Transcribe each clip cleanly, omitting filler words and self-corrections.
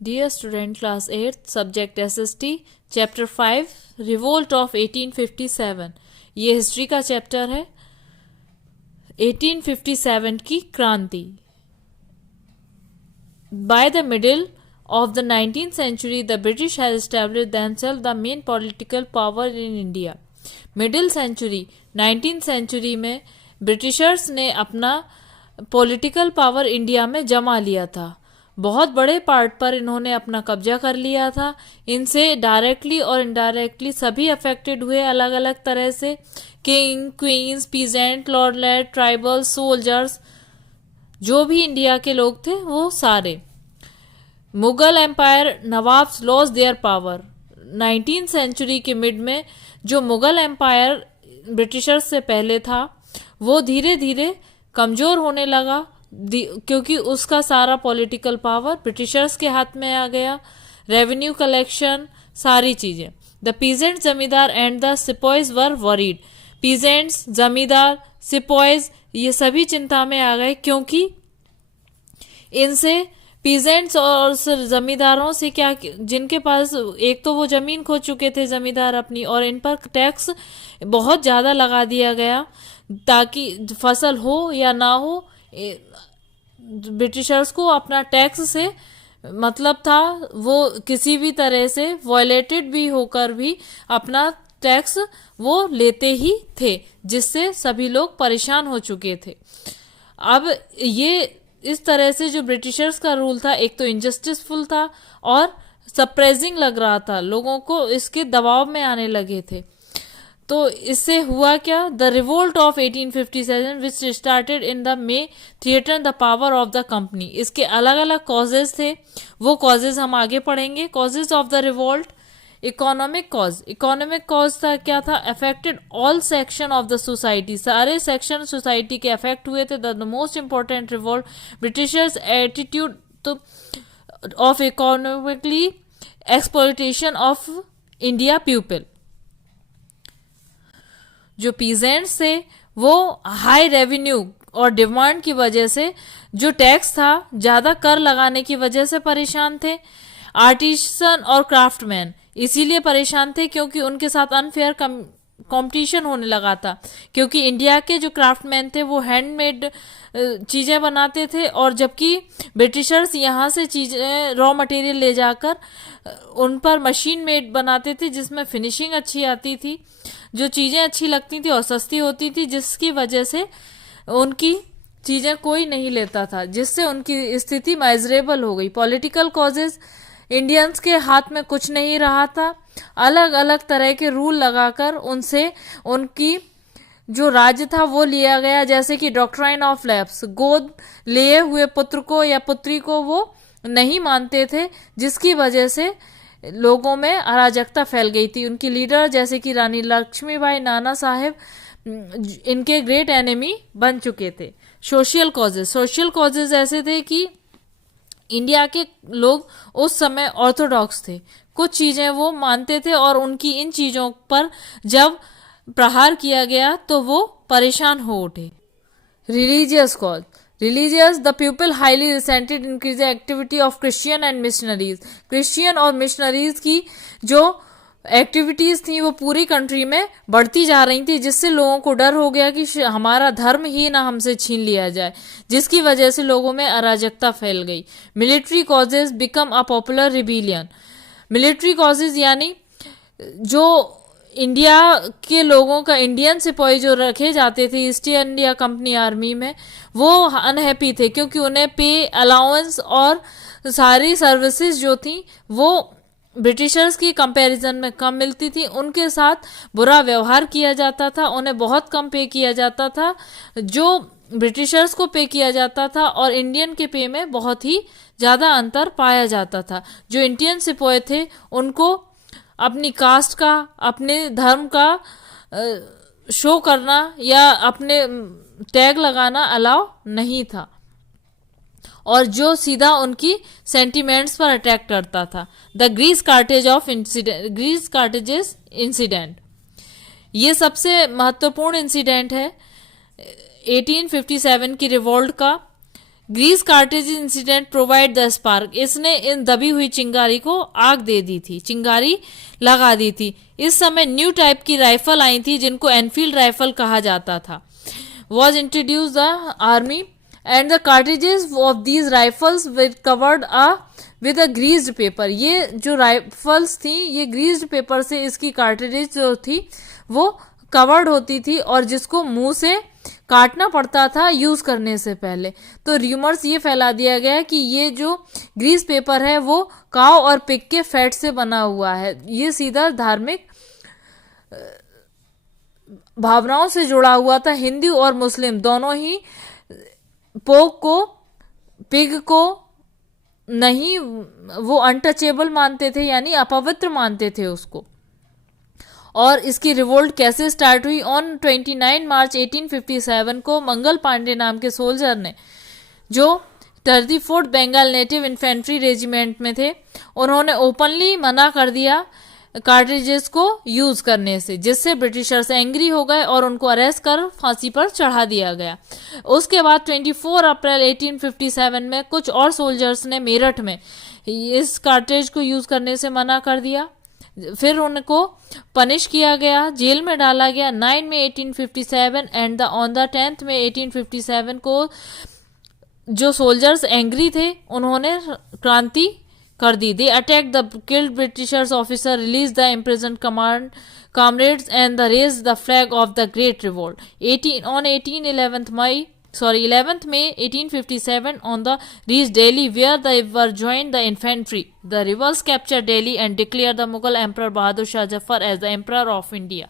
Dear student, class 8, subject SST, chapter 5, revolt of 1857. ये history का chapter है। 1857 की क्रांति। By the middle of the 19th century, the British had established themselves the main political power in India. Middle century 19th century में Britishers ने अपना political power India में जमा लिया था। बहुत बड़े पार्ट पर इन्होंने अपना कब्जा कर लिया था। इनसे डायरेक्टली और इनडायरेक्टली सभी अफेक्टेड हुए अलग अलग तरह से। किंग, क्वींस, पीजेंट, लॉर्डलेट, ट्राइबल, सोल्जर्स, जो भी इंडिया के लोग थे वो सारे। Mughal empire nawabs lost their power. 19th century के मिड में जो मुगल एम्पायर ब्रिटिशर्स से पहले था वो धीरे धीरे कमज़ोर होने लगा, क्योंकि उसका सारा पॉलिटिकल पावर ब्रिटिशर्स के हाथ में आ गया। रेवेन्यू कलेक्शन, सारी चीज़ें। द पीजेंट, जमींदार and the sepoys were worried. Peasants, जमींदार, सिपॉइज, ये सभी चिंता में आ गए, क्योंकि इनसे पीजेंट्स और जमींदारों से क्या, जिनके पास एक तो वो जमीन खो चुके थे जमींदार अपनी, और इन पर टैक्स बहुत ज़्यादा लगा दिया गया ताकि फसल हो या ना हो, ब्रिटिशर्स को अपना टैक्स से मतलब था। वो किसी भी तरह से वायलेटेड भी होकर भी अपना टैक्स वो लेते ही थे, जिससे सभी लोग परेशान हो चुके थे। अब ये इस तरह से जो ब्रिटिशर्स का रूल था, एक तो इनजस्टिसफुल था और सरप्राइजिंग लग रहा था, लोगों को इसके दबाव में आने लगे थे। तो इससे हुआ क्या? The revolt of 1857 which started in the may theatre the power of the company. इसके अलग अलग कॉजेज थे, वो कॉजेज हम आगे पढ़ेंगे। Causes of the revolt. Economic cause. Economic cause था क्या था? Affected all section of the society. सारे सेक्शन सोसाइटी के अफेक्ट हुए थे। The most important revolt Britishers attitude of economically exploitation of India people. जो पीजेंट्स थे वो हाई रेवेन्यू और डिमांड की वजह से, जो टैक्स था ज़्यादा कर लगाने की वजह से परेशान थे। आर्टिसन और क्राफ्टमैन इसीलिए परेशान थे क्योंकि उनके साथ अनफेयर कंपटीशन होने लगा था, क्योंकि इंडिया के जो क्राफ्टमैन थे वो हैंडमेड चीज़ें बनाते थे, और जबकि ब्रिटिशर्स यहाँ से चीज़ें रॉ मटेरियल ले जाकर उन पर मशीन मेड बनाते थे, जिसमें फिनिशिंग अच्छी आती थी, जो चीज़ें अच्छी लगती थी और सस्ती होती थी, जिसकी वजह से उनकी चीज़ें कोई नहीं लेता था, जिससे उनकी स्थिति माइजरेबल हो गई। पॉलिटिकल कॉजेज, इंडियंस के हाथ में कुछ नहीं रहा था। अलग अलग तरह के रूल लगाकर उनसे उनकी जो राज्य था वो लिया गया, जैसे कि डॉक्ट्राइन ऑफ लैप्स। गोद लिए हुए पुत्र को या पुत्री को वो नहीं मानते थे, जिसकी वजह से लोगों में अराजकता फैल गई थी। उनकी लीडर जैसे कि रानी लक्ष्मीबाई, नाना साहेब इनके ग्रेट एनिमी बन चुके थे। Social causes. सोशल कॉजेज ऐसे थे कि इंडिया के लोग उस समय ऑर्थोडॉक्स थे, कुछ चीज़ें वो मानते थे, और उनकी इन चीज़ों पर जब प्रहार किया गया तो वो परेशान हो उठे। Religious cause. Religious, the people highly resented increase activity of Christian and missionaries. Christian और मिशनरीज की जो एक्टिविटीज थी वो पूरी कंट्री में बढ़ती जा रही थी, जिससे लोगों को डर हो गया कि हमारा धर्म ही ना हमसे छीन लिया जाए, जिसकी वजह से लोगों में अराजकता फैल गई। Military causes become a popular rebellion. Military causes यानी जो इंडिया के लोगों का, इंडियन सिपाही जो रखे जाते थे ईस्ट इंडिया कंपनी आर्मी में, वो अनहैप्पी थे, क्योंकि उन्हें पे, अलाउंस और सारी सर्विसेज जो थी वो ब्रिटिशर्स की कंपैरिजन में कम मिलती थी। उनके साथ बुरा व्यवहार किया जाता था, उन्हें बहुत कम पे किया जाता था जो ब्रिटिशर्स को पे किया जाता था, और इंडियन के पे में बहुत ही ज़्यादा अंतर पाया जाता था। जो इंडियन सिपाही थे उनको अपनी कास्ट का, अपने धर्म का शो करना या अपने टैग लगाना अलाउ नहीं था, और जो सीधा उनकी सेंटिमेंट्स पर अटैक करता था। द ग्रीस कार्टेजेस इंसिडेंट, ये सबसे महत्वपूर्ण इंसिडेंट है 1857 की रिवोल्ट का। Grease cartridge incident provide the spark, इसने इन दबी हुई चिंगारी को आग दे दी थी, चिंगारी लगा दी थी। इस समय न्यू टाइप की राइफल आई थी जिनको एनफील्ड राइफल कहा जाता था। Was introduce the army and the कार्टेजेस of these rifles with covered with a greased paper. ये जो राइफल्स थी ये ग्रीस्ड पेपर से इसकी कार्टेजेस जो थी वो कवर्ड होती थी और जिसको मुंह से काटना पड़ता था यूज करने से पहले। तो र्यूमर्स ये फैला दिया गया कि ये जो ग्रीस पेपर है वो काव और पिग के फैट से बना हुआ है। ये सीधा धार्मिक भावनाओं से जुड़ा हुआ था। हिंदू और मुस्लिम दोनों ही पोक को, पिग को नहीं, वो अनटचेबल मानते थे, यानी अपवित्र मानते थे उसको। और इसकी रिवोल्ट कैसे स्टार्ट हुई? ऑन 29 मार्च 1857 को मंगल पांडे नाम के सोल्जर ने, जो 34th Bengal native infantry regiment में थे, उन्होंने ओपनली मना कर दिया कार्ट्रिजेस को यूज करने से, जिससे ब्रिटिशर्स एंग्री हो गए और उनको अरेस्ट कर फांसी पर चढ़ा दिया गया। उसके बाद 24 अप्रैल 1857 में कुछ और सोल्जर्स ने मेरठ में इस कार्ट्रिज को यूज करने से मना कर दिया। फिर उनको पनिश किया गया, जेल में डाला गया 9 मई 1857 and on the 10th May 1857 को जो सोल्जर्स एंग्री थे उन्होंने क्रांति कर दी। They attack the killed Britishers officer, release the imprisoned comrades and raised the flag of the Great Revolt. 11th May 1857 on the reached Delhi, where they were joined the infantry. The rebels captured Delhi and declared the Mughal Emperor Bahadur Shah Jafar as the Emperor of India.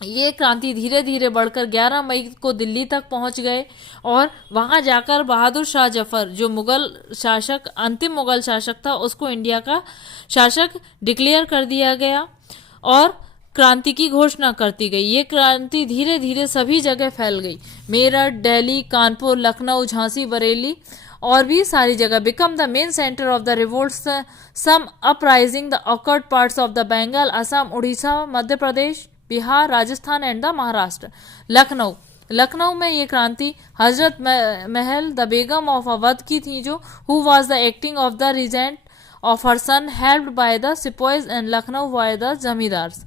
ये क्रांति धीरे धीरे बढ़कर 11 मई को दिल्ली तक पहुंच गए और वहां जाकर बहादुर शाह जफर, जो मुगल शासक, अंतिम मुगल शासक था, उसको इंडिया का शासक डिक्लेयर कर दिया गया और क्रांति की घोषणा करती गई। ये क्रांति धीरे धीरे सभी जगह फैल गई। मेरठ, दिल्ली, कानपुर, लखनऊ, झांसी, बरेली और भी सारी जगह। Become the main centre of the revolt, some uprising the occurred parts of the Bengal, Assam, Orissa, Madhya Pradesh, Bihar, Rajasthan and the Maharashtra. Lucknow में ये क्रांति Hazrat Mahal, the Begum of Awadh की थी, जो who was the acting of the regent of her son, helped by the sepoys and Lucknow by the zamindars.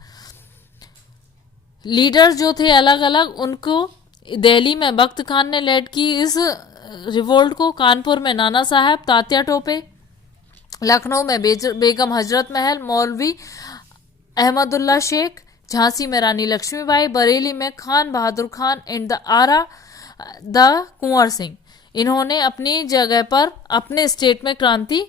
Leaders जो थे अलग अलग, उनको दिल्ली में बख्त खान ने लेड की इस रिवोल्ट को, कानपुर में नाना साहब, तात्या टोपे, लखनऊ में बेगम हजरत महल, मौलवी अहमदुल्ला शेख, झांसी में रानी लक्ष्मीबाई, बरेली में Khan Bahadur Khan and the Arrah the Kunwar Singh. इन्होंने अपनी जगह पर अपने स्टेट में क्रांति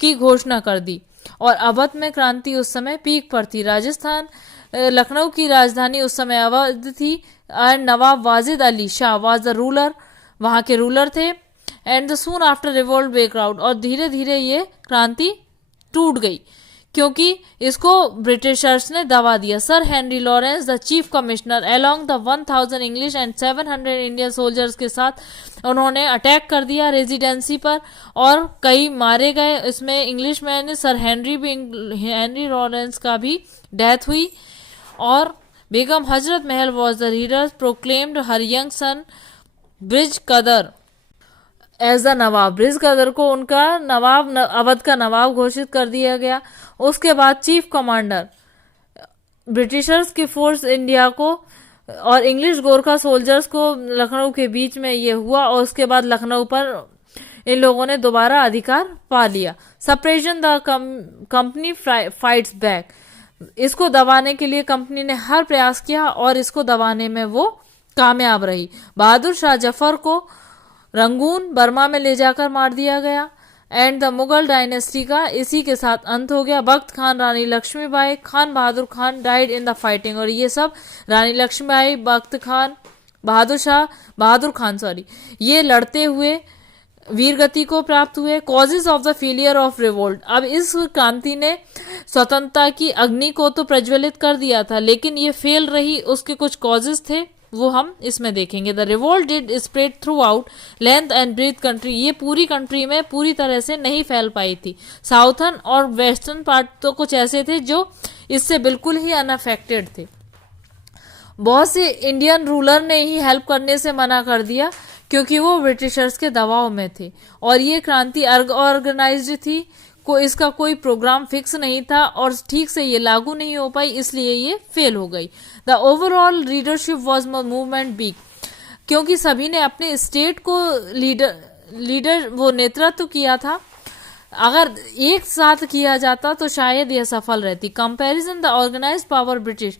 की घोषणा कर दी और अवध में क्रांति उस समय पीक पर थी। राजस्थान, लखनऊ की राजधानी उस समय अवध थी and Nawab Wajid Ali Shah was the ruler, वहां के रूलर थे। And the soon after revolt break out, और धीरे धीरे ये क्रांति टूट गई क्योंकि इसको ब्रिटिशर्स ने दबा दिया। Sir Henry Lawrence, the chief commissioner, along the 1000 English and 700 Indian soldiers के साथ उन्होंने अटैक कर दिया रेजिडेंसी पर और कई मारे गए। इसमें English man sir Henry Lawrence का भी डेथ हुई और Begum Hazrat Mahal was the leader, proclaimed her young son bridge कदर एज द नवाब। ब्रिज कदर को उनका नवाब, अवध का नवाब घोषित कर दिया गया। उसके बाद चीफ कमांडर ब्रिटिशर्स की फोर्स इंडिया को और इंग्लिश गोरखा सोल्जर्स को लखनऊ के बीच में ये हुआ और उसके बाद लखनऊ पर इन लोगों ने दोबारा अधिकार पा लिया। Suppression the company fights back, इसको दबाने के लिए कंपनी ने हर प्रयास किया और इसको दबाने में वो कामयाब रही। बहादुर शाह जफर को रंगून, बर्मा में ले जाकर मार दिया गया एंड द मुगल डायनेस्टी का इसी के साथ अंत हो गया। Bakht Khan, Rani Lakshmibai, Khan Bahadur Khan died in the fighting, और ये सब रानी लक्ष्मीबाई, बख्त खान, बहादुर खान ये लड़ते हुए वीरगति को प्राप्त हुए। Causes of the failure of revolt, अब इस क्रांति ने स्वतंत्रता की अग्नि को तो प्रज्वलित कर दिया था लेकिन ये फेल रही, उसके कुछ कॉजेज थे वो हम इसमें देखेंगे। The revolt did spread throughout length and breadth country, ये पूरी कंट्री में पूरी तरह से नहीं फैल पाई थी। साउथर्न और वेस्टर्न पार्ट तो कुछ ऐसे थे जो इससे बिल्कुल ही अनअफेक्टेड थे। बहुत से इंडियन रूलर ने ही हेल्प करने से मना कर दिया क्योंकि वो ब्रिटिशर्स के दबाव में थे और ये क्रांति ऑर्गेनाइज्ड थी, को इसका कोई प्रोग्राम फिक्स नहीं था और ठीक से ये लागू नहीं हो पाई, इसलिए ये फेल हो गई। The overall leadership was movement weak, क्योंकि सभी ने अपने स्टेट को लीडर वो नेतृत्व किया था। अगर एक साथ किया जाता तो शायद यह सफल रहती। Comparison the organised power British,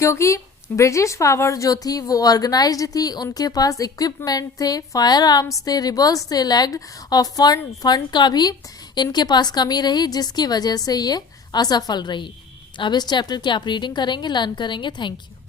क्योंकि ब्रिटिश पावर जो थी वो ऑर्गेनाइज्ड थी, उनके पास इक्विपमेंट थे, फायर आर्म्स थे, रिबल्स थे, लैग्ड और फंड का भी इनके पास कमी रही, जिसकी वजह से ये असफल रही। अब इस चैप्टर की आप रीडिंग करेंगे, लर्न करेंगे। Thank you.